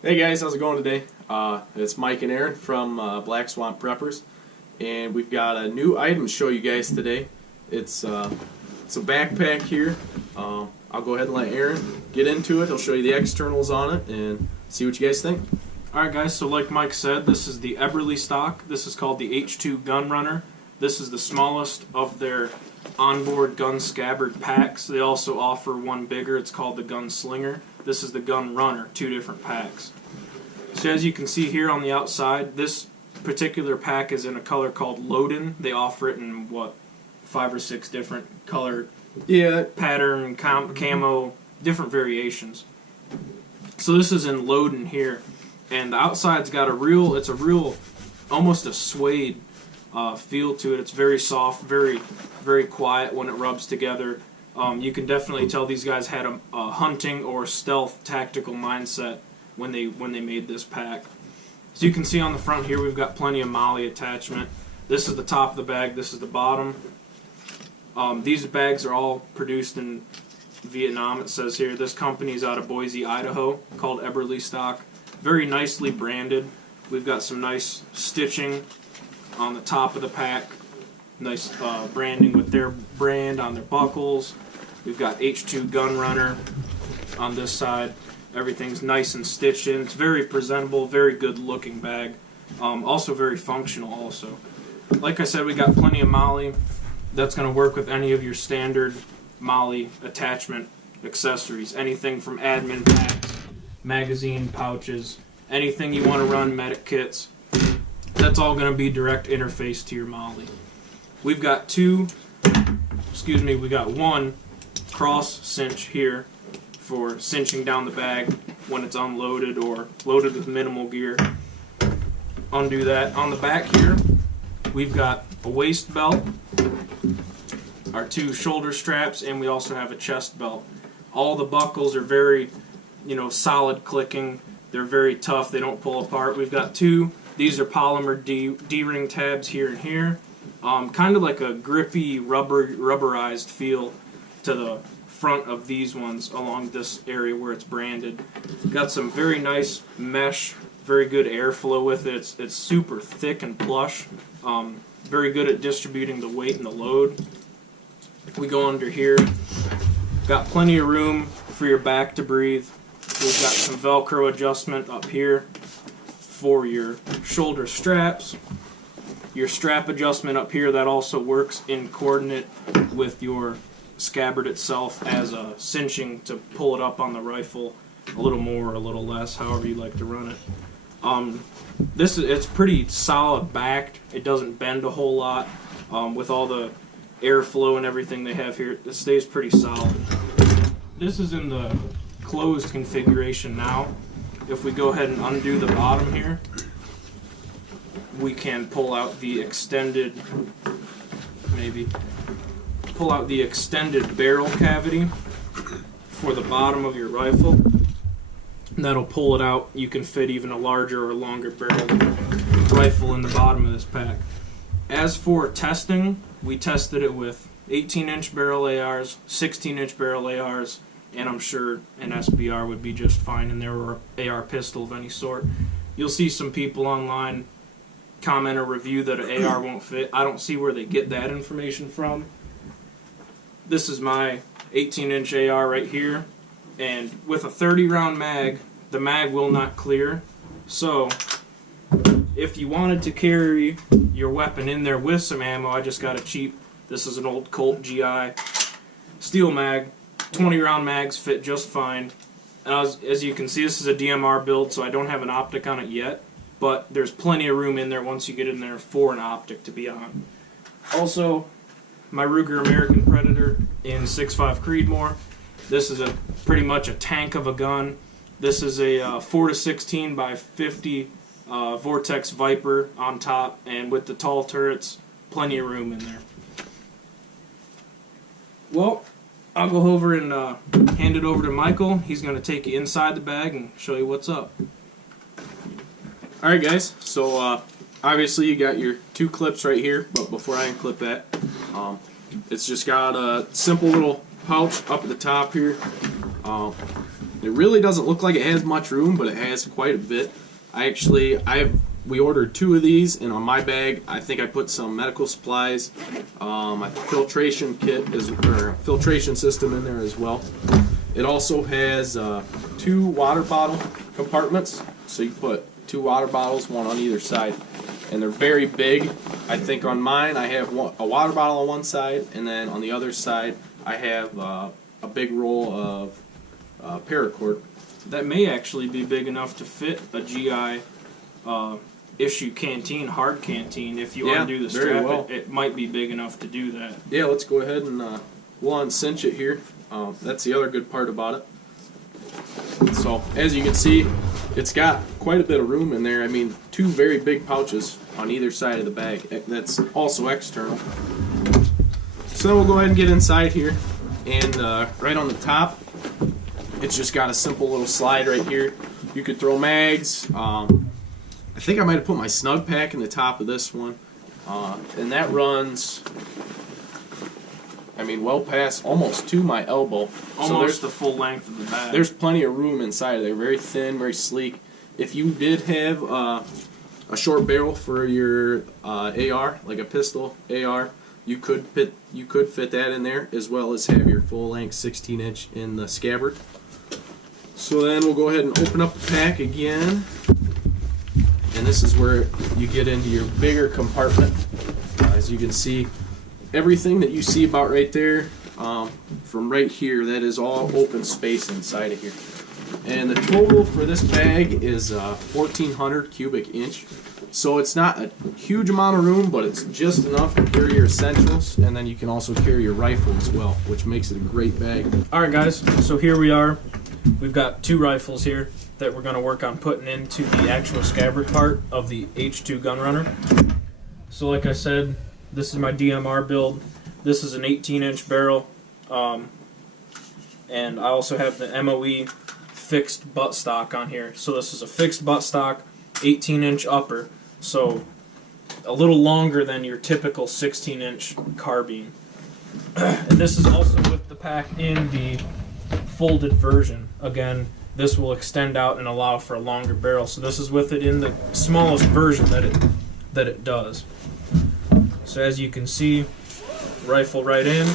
Hey guys, how's it going today? It's Mike and Aaron from Black Swamp Preppers, and we've got a new item to show you guys today. It's a backpack here. I'll go ahead and let Aaron get into it. He'll show you the externals on it and see what you guys think. Alright guys, so like Mike said, this is the Eberlestock. This is called the H2 Gunrunner. This is the smallest of their onboard gun scabbard packs. They also offer one bigger. It's called the Gunslinger. This is the Gunrunner, two different packs. So as you can see here on the outside, this particular pack is in a color called Loden. They offer it in, 5 or 6 different color pattern, camo, different variations. So this is in Loden here. And the outside's got it's a real, almost a suede feel to it. It's very soft, very, very quiet when it rubs together. You can definitely tell these guys had a hunting or stealth tactical mindset when they made this pack. So you can see on the front here we've got plenty of MOLLE attachment. This is the top of the bag, this is the bottom. These bags are all produced in Vietnam, it says here. This company is out of Boise, Idaho, called Eberlestock. Very nicely branded. We've got some nice stitching on the top of the pack. Nice branding with their brand on their buckles. We've got H2 Gunrunner on this side. Everything's nice and stitched in. It's very presentable, very good looking bag. Also very functional also. Like I said, we got plenty of MOLLE. That's going to work with any of your standard MOLLE attachment accessories. Anything from admin packs, magazine pouches, anything you want to run, medic kits. That's all going to be direct interface to your MOLLE. We've got we got one cross cinch here for cinching down the bag when it's unloaded or loaded with minimal gear. Undo that. On the back here, we've got a waist belt, our 2 shoulder straps, and we also have a chest belt. All the buckles are very, solid clicking. They're very tough. They don't pull apart. We've got 2. These are polymer D-ring tabs here and here. Kind of like a grippy, rubberized feel to the front of these ones along this area where it's branded. Got some very nice mesh, very good airflow with it. It's super thick and plush. Very good at distributing the weight and the load. We go under here. Got plenty of room for your back to breathe. We've got some Velcro adjustment up here for your shoulder straps. Your strap adjustment up here, that also works in coordinate with your scabbard itself as a cinching to pull it up on the rifle a little more or a little less, however you like to run it. It's pretty solid backed. It doesn't bend a whole lot. With all the airflow and everything they have here, it stays pretty solid. This is in the closed configuration now. If we go ahead and undo the bottom here, we can pull out the extended, barrel cavity for the bottom of your rifle. And that'll pull it out. You can fit even a larger or longer barrel rifle in the bottom of this pack. As for testing, we tested it with 18-inch barrel ARs, 16-inch barrel ARs, and I'm sure an SBR would be just fine in there, or an AR pistol of any sort. You'll see some people online comment or review that an AR won't fit. I don't see where they get that information from. This is my 18-inch AR right here, and with a 30-round mag, the mag will not clear. So if you wanted to carry your weapon in there with some ammo, I just got a cheap, this is an old Colt GI steel mag. 20-round mags fit just fine. As you can see, this is a DMR build, so I don't have an optic on it yet, but there's plenty of room in there once you get in there for an optic to be on. Also, my Ruger American Predator in 6.5 Creedmoor. This is pretty much a tank of a gun. This is a 4-16 by 50 Vortex Viper on top, and with the tall turrets, plenty of room in there. Well, I'll go over and hand it over to Michael. He's going to take you inside the bag and show you what's up. Alright guys, so obviously you got your 2 clips right here, but before I unclip that, it's just got a simple little pouch up at the top here. It really doesn't look like it has much room, but it has quite a bit. We ordered 2 of these, and on my bag, I think I put some medical supplies, a filtration kit, or filtration system in there as well. It also has 2 water bottle compartments, so you put 2 water bottles, one on either side, and they're very big. I think on mine, I have a water bottle on one side, and then on the other side, I have a big roll of paracord. That may actually be big enough to fit a GI issue canteen, hard canteen. If you undo the strap, well. it might be big enough to do that. Yeah, let's go ahead and we'll uncinch it here. That's the other good part about it. So, as you can see, it's got quite a bit of room in there. I mean, 2 very big pouches on either side of the bag. That's also external. So we'll go ahead and get inside here. And right on the top, it's just got a simple little slide right here. You could throw mags. I think I might have put my snug pack in the top of this one. And that runs, I mean, well past almost to my elbow. Almost the full length of the bag. There's plenty of room inside of there. Very thin, very sleek. If you did have a short barrel for your AR, like a pistol AR, you could fit that in there, as well as have your full length 16-inch in the Scabbard. So then we'll go ahead and open up the pack again. And this is where you get into your bigger compartment. As you can see, everything that you see about right there, from right here, that is all open space inside of here. And the total for this bag is 1,400 cubic inch. So it's not a huge amount of room, but it's just enough to carry your essentials, and then you can also carry your rifle as well, which makes it a great bag. Alright guys, so here we are. We've got 2 rifles here that we're going to work on putting into the actual scabbard part of the H2 Gunrunner. So like I said, this is my DMR build. This is an 18-inch barrel, and I also have the MOE fixed buttstock on here. So this is a fixed buttstock, 18-inch upper, so a little longer than your typical 16-inch carbine. And this is also with the pack in the folded version. Again, this will extend out and allow for a longer barrel. So this is with it in the smallest version that it does. So as you can see, rifle right in.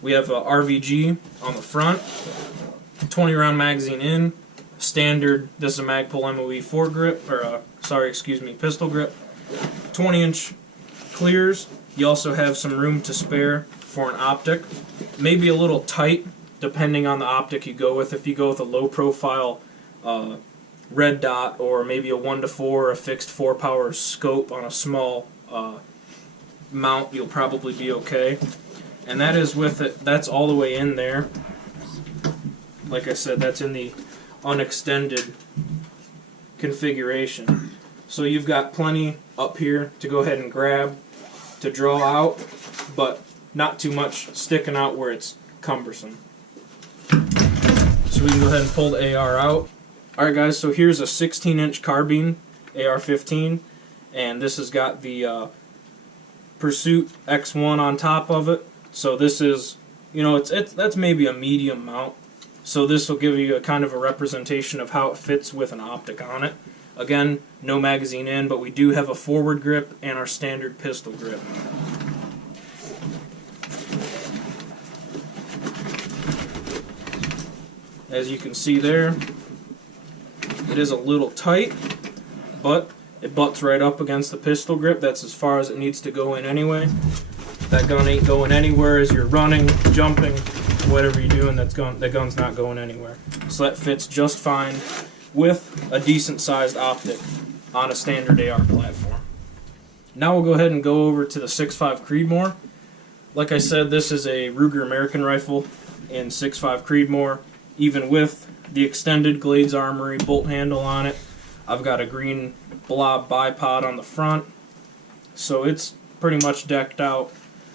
We have a RVG on the front, 20 round magazine in, standard. This is a Magpul MOE foregrip, or pistol grip. 20-inch clears. You also have some room to spare for an optic. Maybe a little tight, depending on the optic you go with. If you go with a low profile red dot, or maybe a 1:4 or a fixed 4-power scope on a small mount, you'll probably be okay. And that is with it. That's all the way in there. Like I said, that's in the unextended configuration. So you've got plenty up here to go ahead and grab, to draw out, but not too much sticking out where it's cumbersome. So we can go ahead and pull the AR out. Alright guys, so here's a 16-inch carbine, AR-15, and this has got the Pursuit X1 on top of it. So this is, you know, that's maybe a medium mount. So this will give you a kind of a representation of how it fits with an optic on it. Again, no magazine in, but we do have a forward grip and our standard pistol grip. As you can see there, it is a little tight, but it butts right up against the pistol grip. That's as far as it needs to go in anyway. That gun ain't going anywhere as you're running, jumping, whatever you're doing. That gun's not going anywhere. So that fits just fine with a decent sized optic on a standard AR platform. Now we'll go ahead and go over to the 6.5 Creedmoor. Like I said, this is a Ruger American rifle in 6.5 Creedmoor, even with the extended Glades Armory bolt handle on it. I've got a green blob bipod on the front, so it's pretty much decked out.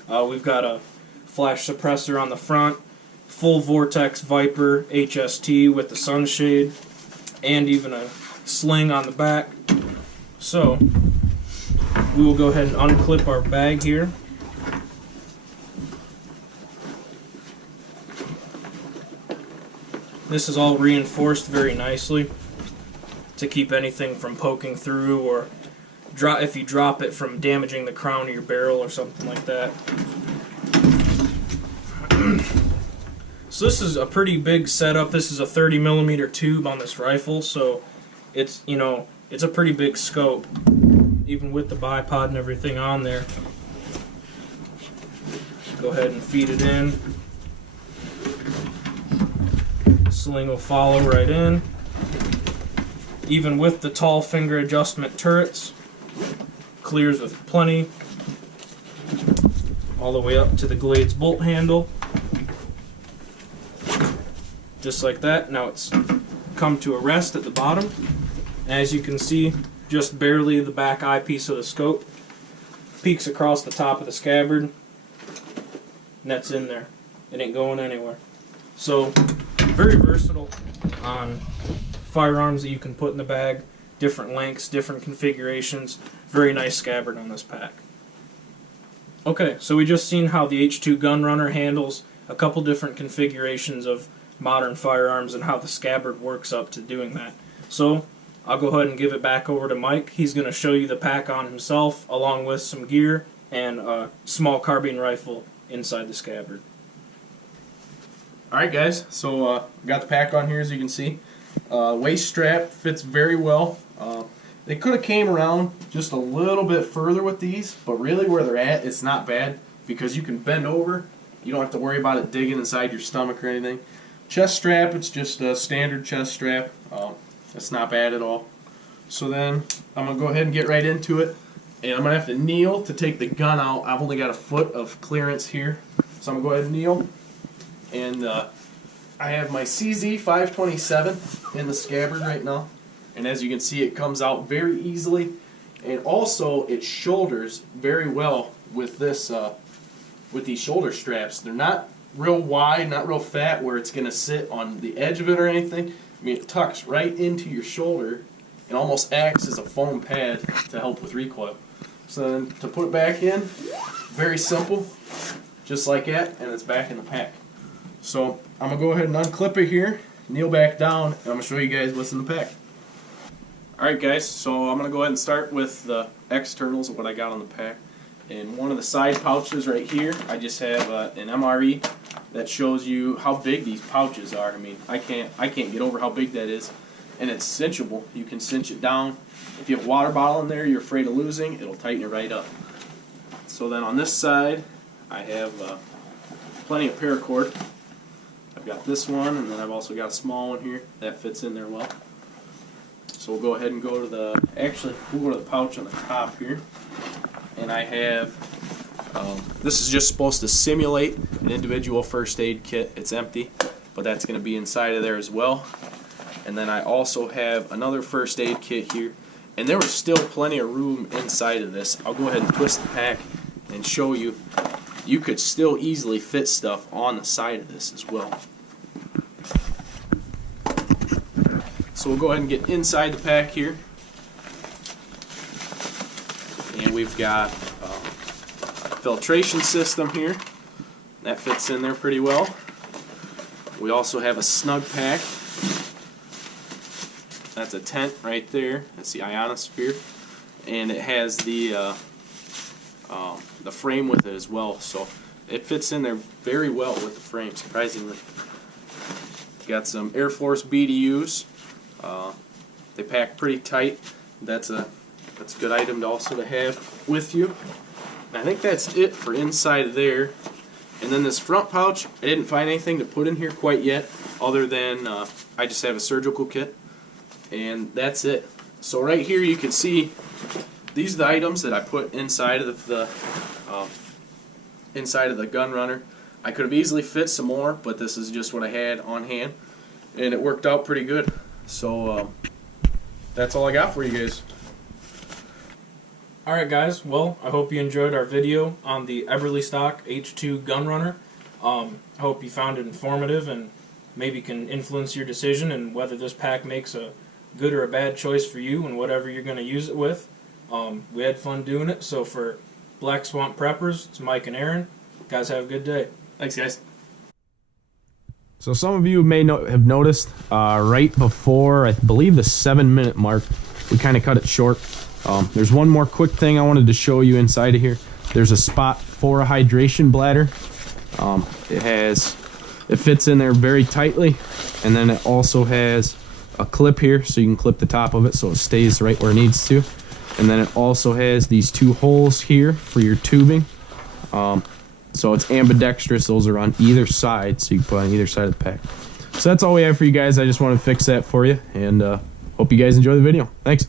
We've got a flash suppressor on the front, full Vortex Viper HST with the sunshade, and even a sling on the back. So we will go ahead and unclip our bag here. This is all reinforced very nicely to keep anything from poking through, or if you drop it, from damaging the crown of your barrel or something like that. So this is a pretty big setup. This is a 30mm tube on this rifle, so it's, you know, it's a pretty big scope, even with the bipod and everything on there. Go ahead and feed it in. Sling will follow right in. Even with the tall finger adjustment turrets, clears with plenty. All the way up to the Glade's bolt handle. Just like that. Now it's come to a rest at the bottom. As you can see, just barely the back eyepiece of the scope peeks across the top of the scabbard, and that's in there. It ain't going anywhere. So, very versatile on firearms that you can put in the bag, different lengths, different configurations. Very nice scabbard on this pack. Okay, so we just seen how the H2 Gunrunner handles a couple different configurations of modern firearms and how the scabbard works up to doing that. So I'll go ahead and give it back over to Mike. He's going to show you the pack on himself, along with some gear and a small carbine rifle inside the scabbard. Alright guys, so got the pack on here as you can see. Waist strap fits very well. They could have came around just a little bit further with these, but really where they're at, it's not bad because you can bend over. You don't have to worry about it digging inside your stomach or anything. Chest strap, it's just a standard chest strap. It's not bad at all. So then I'm going to go ahead and get right into it. And I'm going to have to kneel to take the gun out. I've only got a foot of clearance here. So I'm going to go ahead and kneel. And I have my CZ 527 in the scabbard right now. And as you can see, it comes out very easily. And also it shoulders very well with this with these shoulder straps. They're not real wide, not real fat where it's going to sit on the edge of it or anything. I mean, it tucks right into your shoulder and almost acts as a foam pad to help with recoil. So then to put it back in, very simple, just like that, and it's back in the pack. So I'm going to go ahead and unclip it here, kneel back down, and I'm going to show you guys what's in the pack. Alright guys, so I'm going to go ahead and start with the externals of what I got on the pack. In one of the side pouches right here, I just have an MRE that shows you how big these pouches are. I mean, I can't get over how big that is. And it's cinchable. You can cinch it down. If you have a water bottle in there you're afraid of losing, it'll tighten it right up. So then on this side, I have plenty of paracord. I've got this one, and then I've also got a small one here that fits in there well. So we'll go ahead and go to we'll go to the pouch on the top here. And I have, this is just supposed to simulate an individual first aid kit. It's empty, but that's going to be inside of there as well. And then I also have another first aid kit here. And there was still plenty of room inside of this. I'll go ahead and twist the pack and show you. You could still easily fit stuff on the side of this as well. So we'll go ahead and get inside the pack here. And we've got a filtration system here. That fits in there pretty well. We also have a snug pack. That's a tent right there. That's the ionosphere. And it has the frame with it as well. So it fits in there very well with the frame, surprisingly. Got some Air Force BDUs. They pack pretty tight. That's a good item to also have with you. And I think that's it for inside there. And then this front pouch, I didn't find anything to put in here quite yet, other than I just have a surgical kit, and that's it. So right here you can see these are the items that I put inside of the Gunrunner. I could have easily fit some more, but this is just what I had on hand, and it worked out pretty good. So that's all I got for you guys. Alright guys, well, I hope you enjoyed our video on the Eberlestock H2 Gunrunner. I hope you found it informative and maybe can influence your decision and whether this pack makes a good or a bad choice for you and whatever you're going to use it with. We had fun doing it, so for Black Swamp Preppers, it's Mike and Aaron. Guys, have a good day. Thanks guys. So some of you may have noticed right before, I believe, the 7-minute mark, we kind of cut it short. There's one more quick thing I wanted to show you inside of here. There's a spot for a hydration bladder. It fits in there very tightly, and then it also has a clip here, so you can clip the top of it so it stays right where it needs to. And then it also has these 2 holes here for your tubing. So it's ambidextrous. Those are on either side, so you can put on either side of the pack. So that's all we have for you guys. I just want to fix that for you, and hope you guys enjoy the video. Thanks.